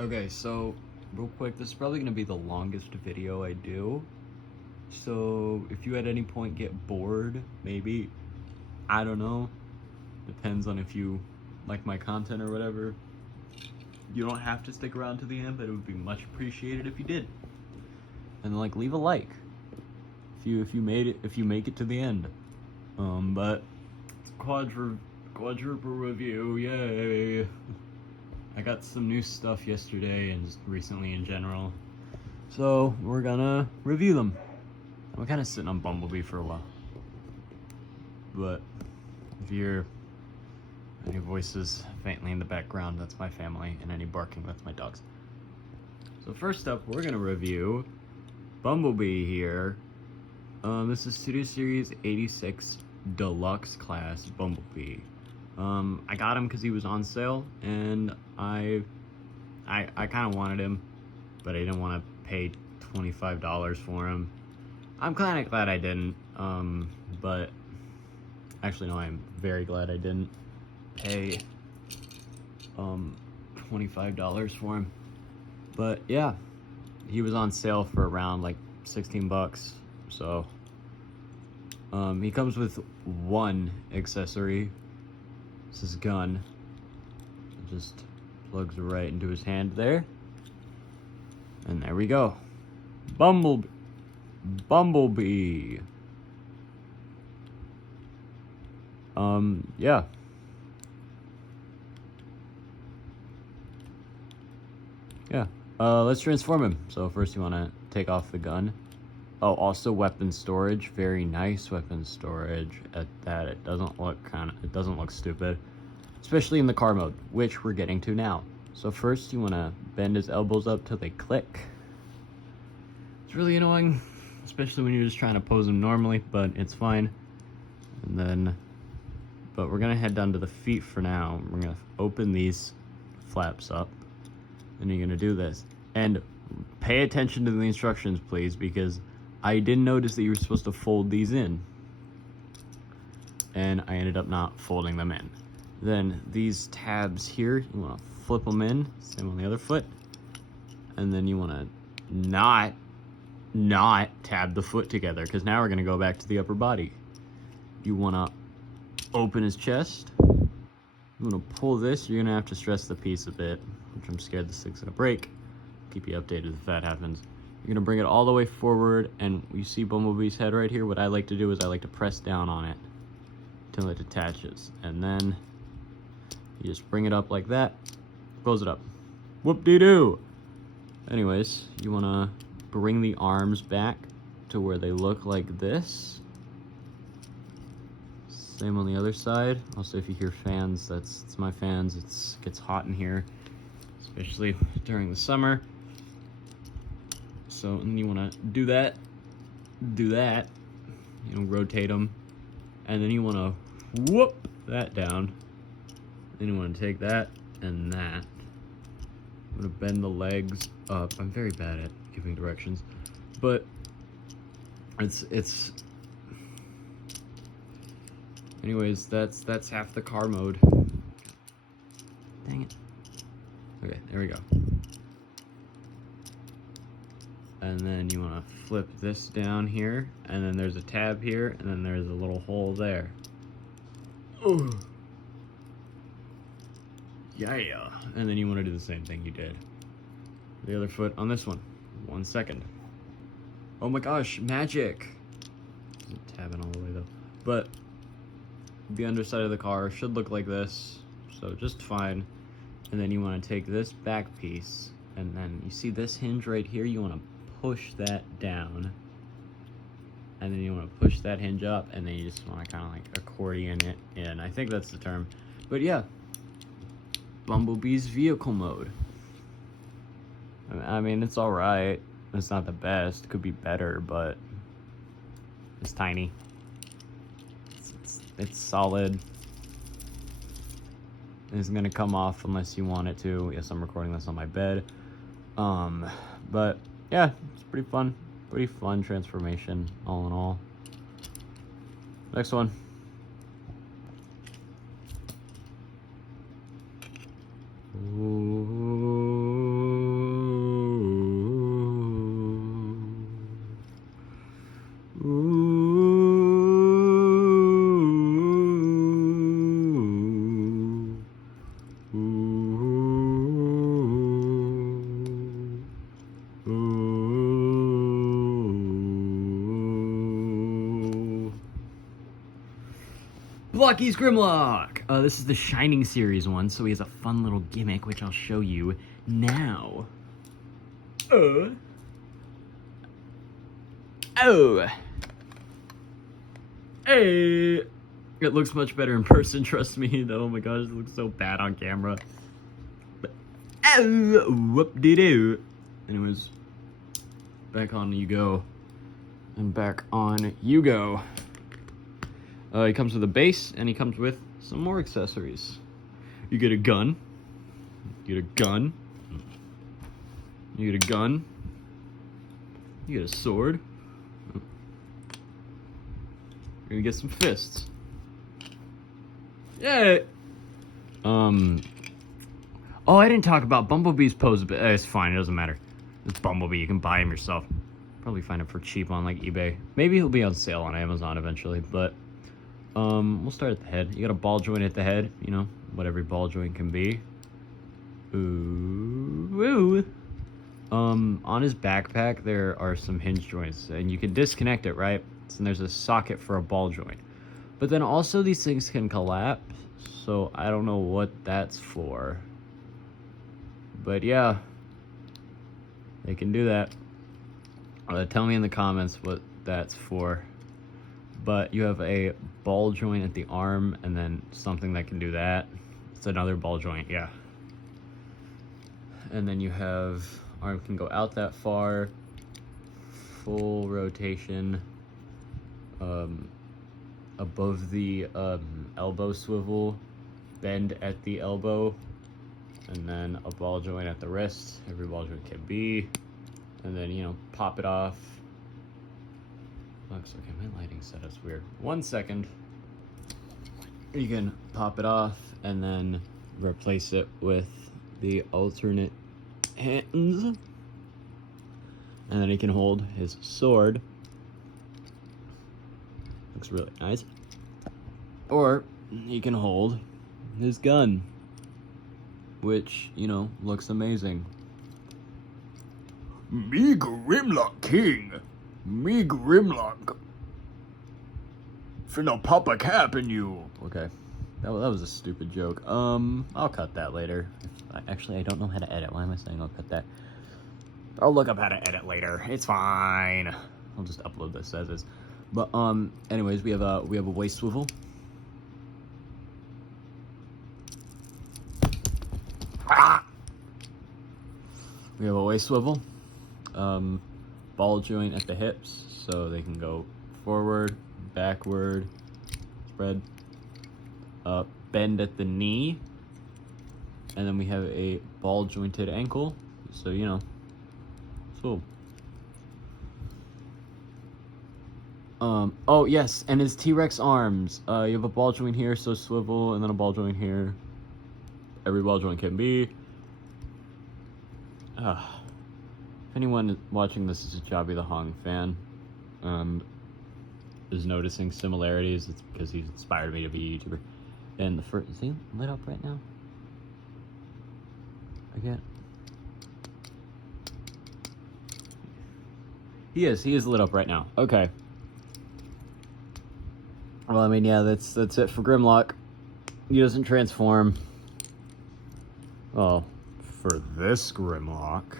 Okay, so real quick, this is probably gonna be the longest video I do. So if you at any point get bored, maybe, I don't know, depends on if you like my content or whatever. You don't have to stick around to the end, but it would be much appreciated if you did. And like leave a like if you make it to the end. But it's quadruple review, yay! I got some new stuff yesterday and just recently in general, so we're gonna review them. I'm kind of sitting on Bumblebee for a while, but if you hear any voices faintly in the background, that's my family, and any barking, that's my dogs. So first up, we're gonna review Bumblebee here. This is Studio Series 86 Deluxe Class Bumblebee. I got him because he was on sale, and I kind of wanted him, but I didn't want to pay $25 for him. I'm kind of glad I didn't, but actually no, I'm very glad I didn't pay $25 for him. But yeah, he was on sale for around like 16 bucks. So he comes with one accessory. This is gun. It just plugs right into his hand there. And there we go. Bumblebee. Yeah. Yeah. Let's transform him. So first you want to take off the gun. Oh, also weapon storage. Very nice weapon storage at that. It doesn't look stupid, especially in the car mode, which we're getting to now. So first you want to bend his elbows up till they click. It's really annoying, especially when you're just trying to pose him normally, but it's fine. And then, but we're gonna head down to the feet for now. We're gonna open these flaps up, and you're gonna do this. And pay attention to the instructions, please, because I didn't notice that you were supposed to fold these in, and I ended up not folding them in. Then these tabs here, you want to flip them in, same on the other foot, and then you want to not tab the foot together, because now we're going to go back to the upper body. You want to open his chest. You want to pull this. You're going to have to stress the piece a bit, which I'm scared this thing's going to break. Keep you updated if that happens. You're gonna bring it all the way forward, and you see Bumblebee's head right here. What I like to do is I like to press down on it until it detaches, and then you just bring it up like that, close it up. Whoop-de-doo! Anyways, you wanna bring the arms back to where they look like this. Same on the other side. Also, if you hear fans, that's my fans. It gets hot in here, especially during the summer. So, and you want to do that, you know, rotate them, and then you want to whoop that down. Then you want to take that and that. I'm going to bend the legs up. I'm very bad at giving directions, but it's anyways, that's half the car mode. Dang it. Okay, there we go. And then you want to flip this down here, and then there's a tab here, and then there's a little hole there. Ooh. Yeah. And then you want to do the same thing you did. The other foot on this one. 1 second. Oh my gosh, magic! Isn't tabbing all the way though. But the underside of the car should look like this, so just fine. And then you want to take this back piece, and then you see this hinge right here, you want to push that down, and then you want to push that hinge up, and then you just want to kind of like accordion it in. I think that's the term. But yeah, Bumblebee's vehicle mode. I mean, it's all right. It's not the best. It could be better, but it's tiny. It's solid. It's gonna come off unless you want it to. Yes, I'm recording this on my bed. But yeah, it's pretty fun transformation all in all. Next one. Ooh. Blocky's Grimlock! This is the Shining Series one, so he has a fun little gimmick, which I'll show you now. Oh. Hey! It looks much better in person, trust me. Oh my gosh, it looks so bad on camera. But, oh, whoop-de-doo. Anyways, back on you go. And back on you go. He comes with a base, and he comes with some more accessories. You get a gun. You get a gun. You get a gun. You get a sword. You're gonna get some fists. Yay! Oh, I didn't talk about Bumblebee's pose a bit. It's fine, it doesn't matter. It's Bumblebee, you can buy him yourself. Probably find him for cheap on, like, eBay. Maybe he'll be on sale on Amazon eventually, but... we'll start at the head. You got a ball joint at the head, you know, what every ball joint can be. Ooh. On his backpack, there are some hinge joints, and you can disconnect it, right? And there's a socket for a ball joint. But then also these things can collapse, so I don't know what that's for. But yeah, they can do that. Tell me in the comments what that's for. But you have a ball joint at the arm, and then something that can do that. It's another ball joint, yeah. And then you have, arm can go out that far, full rotation, above the elbow swivel, bend at the elbow, and then a ball joint at the wrist. Every ball joint can be, and then, you know, pop it off. Looks okay, my lighting setup's weird. 1 second. You can pop it off and then replace it with the alternate hands. And then he can hold his sword. Looks really nice. Or he can hold his gun, which, you know, looks amazing. Me Grimlock King. Me Grimlock. Finna pop a cap in you. Okay. That was a stupid joke. I'll cut that later. Actually, I don't know how to edit. Why am I saying I'll cut that? I'll look up how to edit later. It's fine. I'll just upload this as is. But anyways, we have a waist swivel. We have a waist swivel. Ball joint at the hips, so they can go forward, backward, spread, bend at the knee, and then we have a ball jointed ankle, so, you know, so. Oh yes, and his T-Rex arms. You have a ball joint here, so swivel, and then a ball joint here. Every ball joint can be. If anyone watching this is a Jobby the Hong fan, is noticing similarities, it's because he's inspired me to be a YouTuber. And the first, is he lit up right now? Again? He is lit up right now. Okay. Well, I mean, yeah, that's it for Grimlock. He doesn't transform. Well, for this Grimlock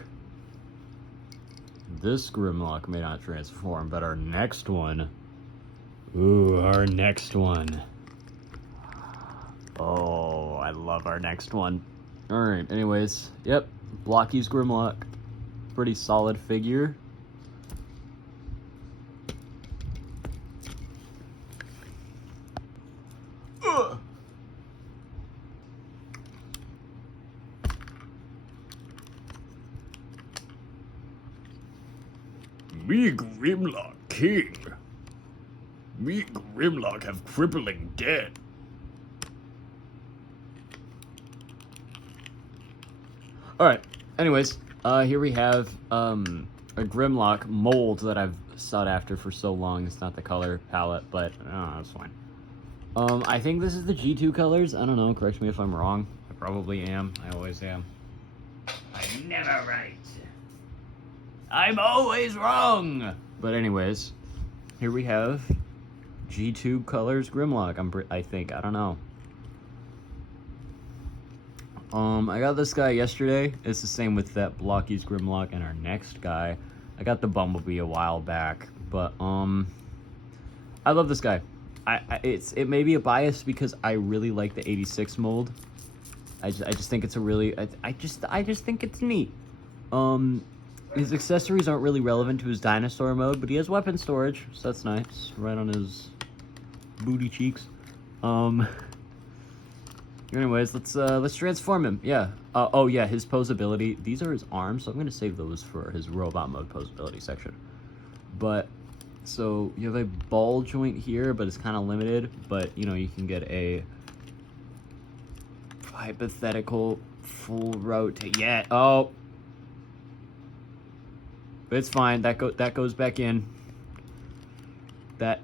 may not transform, but our next one. Ooh, our next one. Oh, I love our next one. Alright, anyways. Yep, Blocky's Grimlock. Pretty solid figure. Me Grimlock King. Me Grimlock have crippling debt. Alright, anyways, here we have a Grimlock mold that I've sought after for so long. It's not the color palette, but that's fine. I think this is the G2 colors. I don't know, correct me if I'm wrong. I probably am. I always am. I'm never right. I'm always wrong! But anyways, here we have G2 colors Grimlock, I think. I don't know. I got this guy yesterday. It's the same with that Blocky's Grimlock and our next guy. I got the Bumblebee a while back, but I love this guy. It may be a bias because I really like the 86 mold. I just think it's a really I just think it's neat. His accessories aren't really relevant to his dinosaur mode, but he has weapon storage, so that's nice. Right on his booty cheeks. Anyways, let's transform him. Yeah. Oh yeah, his posability. These are his arms, so I'm gonna save those for his robot mode posability section. But so you have a ball joint here, but it's kind of limited. But you know, you can get a hypothetical full rotate. Yeah. Oh, it's fine. That goes back in. That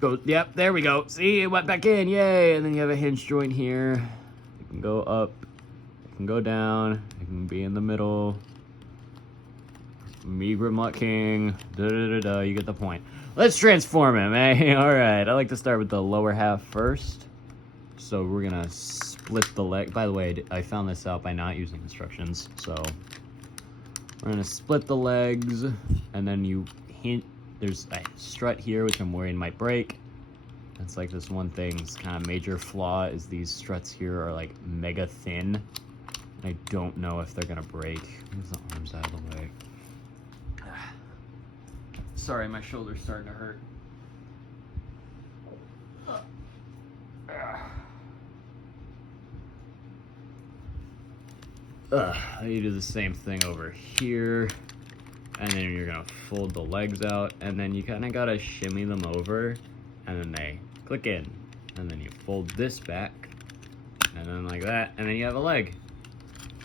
goes. Yep. There we go. See, it went back in. Yay! And then you have a hinge joint here. It can go up. It can go down. It can be in the middle. Me Grimlock King. Da da da da. You get the point. Let's transform him, eh? All right. I like to start with the lower half first. So we're gonna split the leg. By the way, I found this out by not using instructions. So we're gonna split the legs, and then you hint. There's a strut here, which I'm worried might break. That's like this one thing. This kind of major flaw is these struts here are like mega thin. I don't know if they're gonna break. Move the arms out of the way. Sorry, my shoulder's starting to hurt. You do the same thing over here, and then you're gonna fold the legs out, and then you kind of gotta shimmy them over, and then they click in, and then you fold this back, and then like that, and then you have a leg.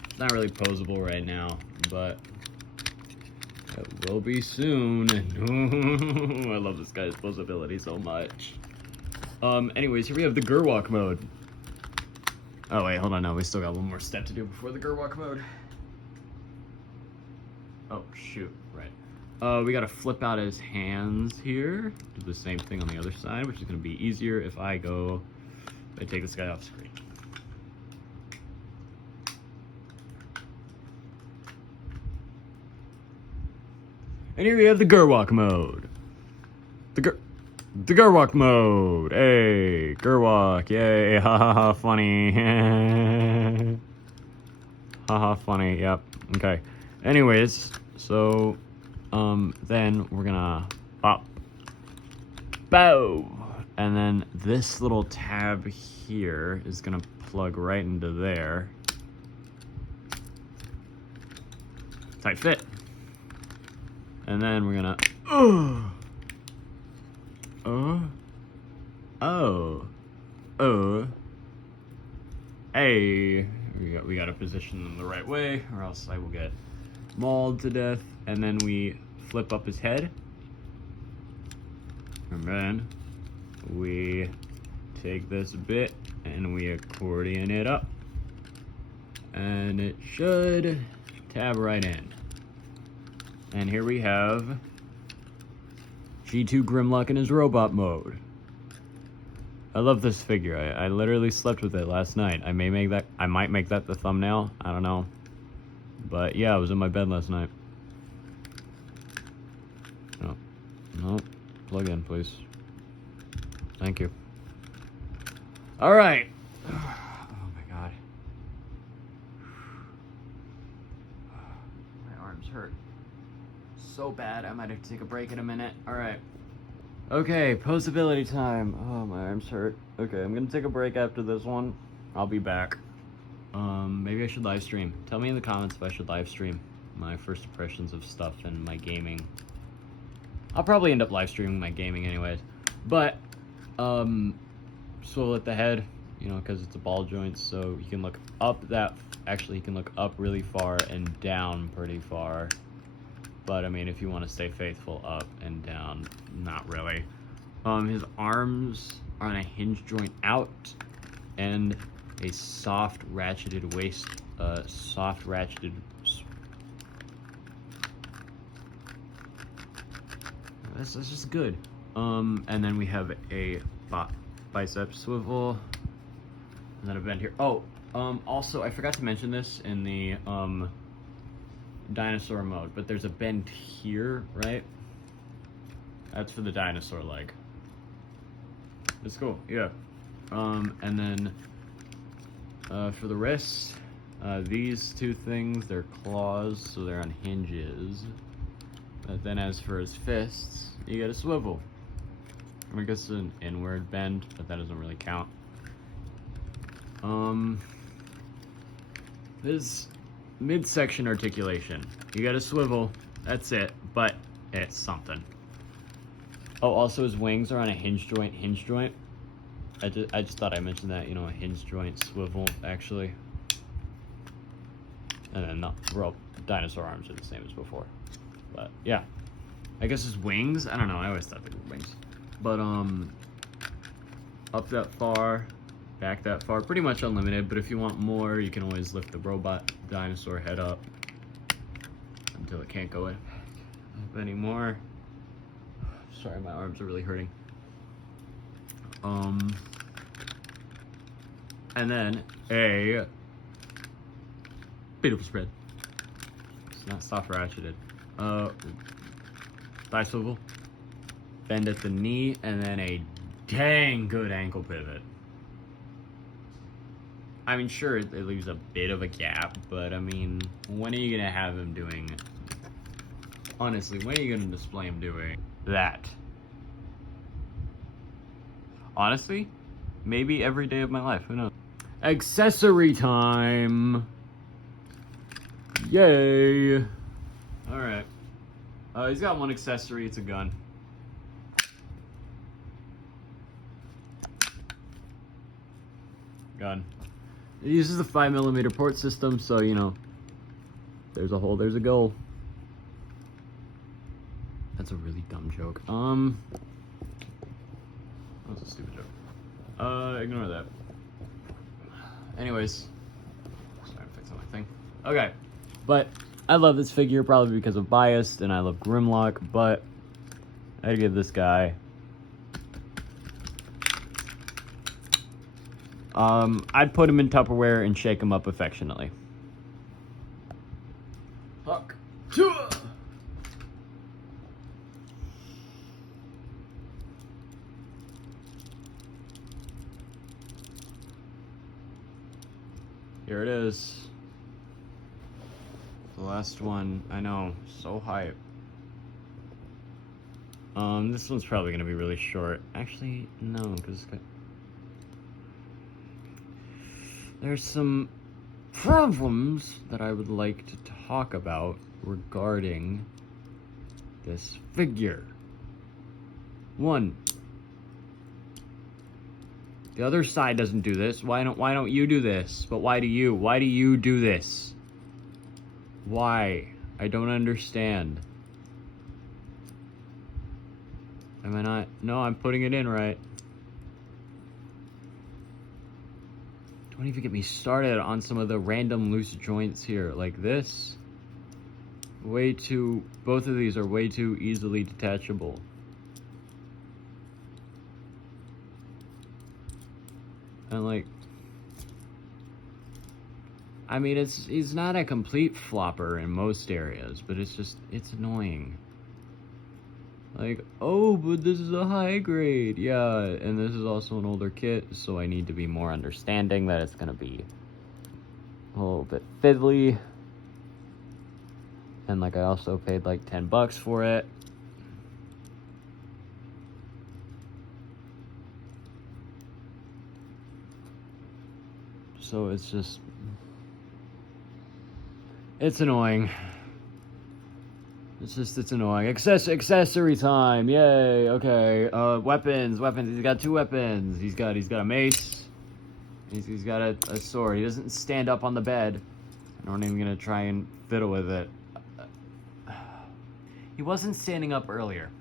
It's not really posable right now, but it will be soon. I love this guy's posability so much. Anyways, here we have the Gerwalk mode. Oh wait, hold on, no, we still got one more step to do before the Gerwalk mode. Oh shoot, right. We gotta flip out his hands here. Do the same thing on the other side, which is gonna be easier if I take this guy off screen. And here we have the Gerwalk mode. The Gerwalk mode. Hey, Gerwalk. Yay. Ha ha ha. Funny. Ha ha. Funny. Yep. Okay. Anyways, so then we're gonna pop. Bow. And then this little tab here is gonna plug right into there. Tight fit. And then we're gonna hey, we gotta position them the right way, or else I will get mauled to death. And then we flip up his head, and then we take this bit and we accordion it up, and it should tab right in. And here we have G2 Grimlock in his robot mode. I love this figure. I literally slept with it last night. I might make that the thumbnail. I don't know. But yeah, I was in my bed last night. No, plug in, please. Thank you. All right. Oh my God. My arms hurt so bad. I might have to take a break in a minute. All right. Okay, posability time. Oh, my arms hurt. Okay, I'm gonna take a break after this one. I'll be back. Maybe I should live stream. Tell me in the comments if I should live stream my first impressions of stuff and my gaming. I'll probably end up live streaming my gaming anyways. But, swivel at the head, you know, because it's a ball joint, so you can look up actually you can look up really far and down pretty far. But I mean, if you want to stay faithful, up and down, not really. His arms are on a hinge joint out, and a soft ratcheted waist, That's just good. And then we have a bicep swivel, and then a bend here. Oh, also I forgot to mention this in the dinosaur mode, but there's a bend here, right? That's for the dinosaur leg. It's cool, yeah. And then for the wrists, these two things, they're claws, so they're on hinges. But then as for his fists, you get a swivel. I guess it's an inward bend, but that doesn't really count. This midsection articulation, you get a swivel, that's it, but it's something. Oh, also his wings are on a hinge joint. I just thought I mentioned that, you know, a hinge joint swivel, actually. And then dinosaur arms are the same as before. But yeah, I guess his wings, I don't know, I always thought they were wings. But up that far, back that far, pretty much unlimited, but if you want more, you can always lift the robot dinosaur head up until it can't go up anymore. Sorry, my arms are really hurting. And then a beautiful spread. It's not soft ratcheted. Thigh swivel, bend at the knee, and then a dang good ankle pivot. I mean, sure, it leaves a bit of a gap, but I mean, when are you gonna have him doing, honestly, when are you gonna display him doing that? Honestly, maybe every day of my life, who knows? Accessory time! Yay! Alright. He's got one accessory, it's a gun. Gun. It uses the 5mm port system, so you know, there's a hole, there's a goal. That's a really dumb joke. That was a stupid joke. Ignore that. Anyways, sorry, I'm fixing my thing. Okay, but I love this figure probably because of bias, and I love Grimlock, but I gotta give this guy I'd put him in Tupperware and shake him up affectionately. Huck. Here it is. The last one. I know, so hype. This one's probably gonna be really short. Actually, no, because there's some problems that I would like to talk about regarding this figure. One, the other side doesn't do this. Why don't you do this? But why do you? Why do you do this? Why? I don't understand. Am I not? No, I'm putting it in right. Don't even get me started on some of the random loose joints here, like this. Both of these are way too easily detachable. And like, I mean, he's not a complete flopper in most areas, but it's annoying. Like, oh, but this is a high grade. Yeah, and this is also an older kit, so I need to be more understanding that it's gonna be a little bit fiddly. And like, I also paid like $10 for it. So it's annoying. It's annoying. Accessory time, yay, okay. Weapons, he's got 2 weapons. He's got a mace. He's got a sword. He doesn't stand up on the bed. I'm not even gonna try and fiddle with it. He wasn't standing up earlier.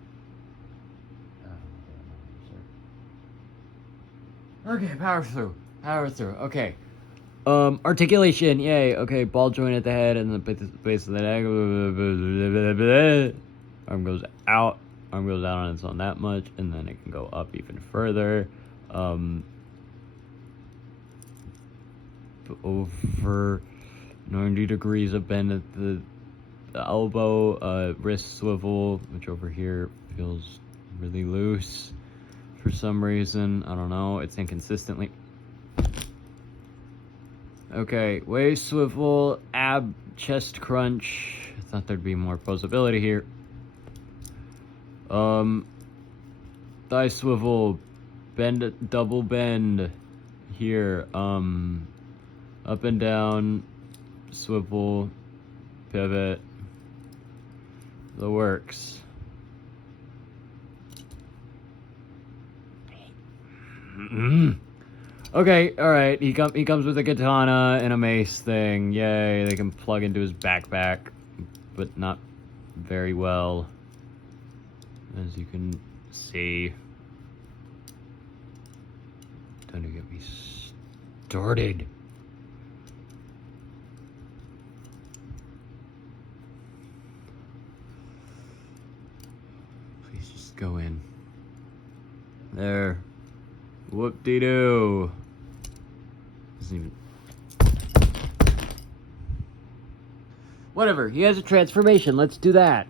Okay, power through, okay. Articulation, yay, okay, ball joint at the head and the base of the neck. Arm goes out, arm goes out on its own that much, and then it can go up even further. Over 90 degrees of bend at the elbow, wrist swivel, which over here feels really loose for some reason. I don't know, it's inconsistently. Okay, waist swivel, ab chest crunch. I thought there'd be more posability here. Thigh swivel, bend, double bend here. Up and down, swivel, pivot, the works. Okay, alright, he comes with a katana and a mace thing. Yay, they can plug into his backpack, but not very well, as you can see. Time to get me started. Please just go in. There. Whoop-de-doo. Doesn't even... Whatever, he has a transformation. Let's do that.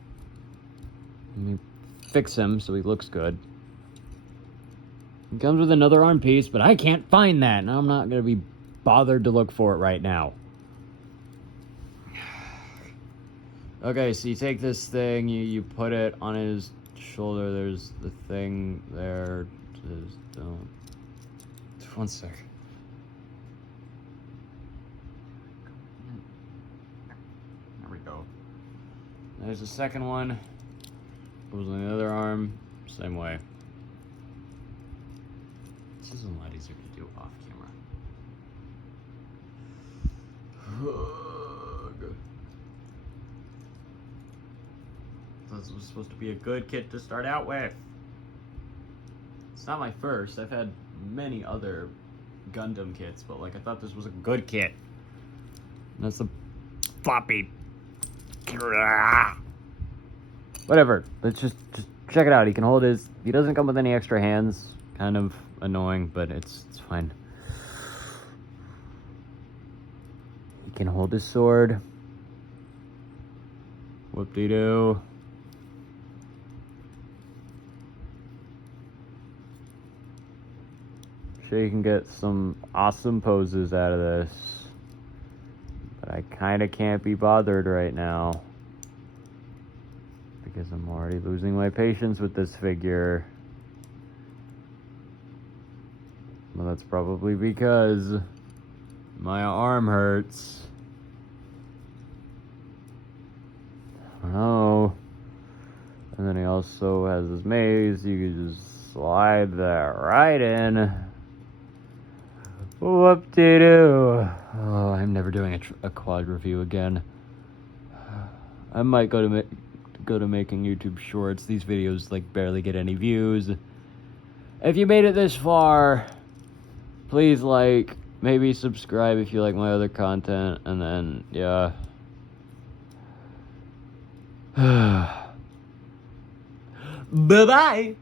Let me fix him so he looks good. He comes with another arm piece, but I can't find that, and I'm not going to be bothered to look for it right now. Okay, so you take this thing, you put it on his shoulder. There's the thing there. Just don't... One sec. There we go. There's the second one. Goes on the other arm. Same way. This is a lot easier to do off camera. This was supposed to be a good kit to start out with. It's not my first. I've had many other Gundam kits, but like I thought this was a good kit. And that's a floppy. Whatever. Let's just check it out. He can hold his. He doesn't come with any extra hands. Kind of annoying, but it's fine. He can hold his sword. Whoop-de-doo. Sure, you can get some awesome poses out of this, but I kind of can't be bothered right now because I'm already losing my patience with this figure. Well, that's probably because my arm hurts. Oh, and then he also has his maze. You can just slide that right in. Whoop-de-doo. Oh, I'm never doing a quad review again. I might go to making YouTube shorts. These videos like barely get any views. If you made it this far, please like, maybe subscribe if you like my other content, and then yeah. Bye-bye.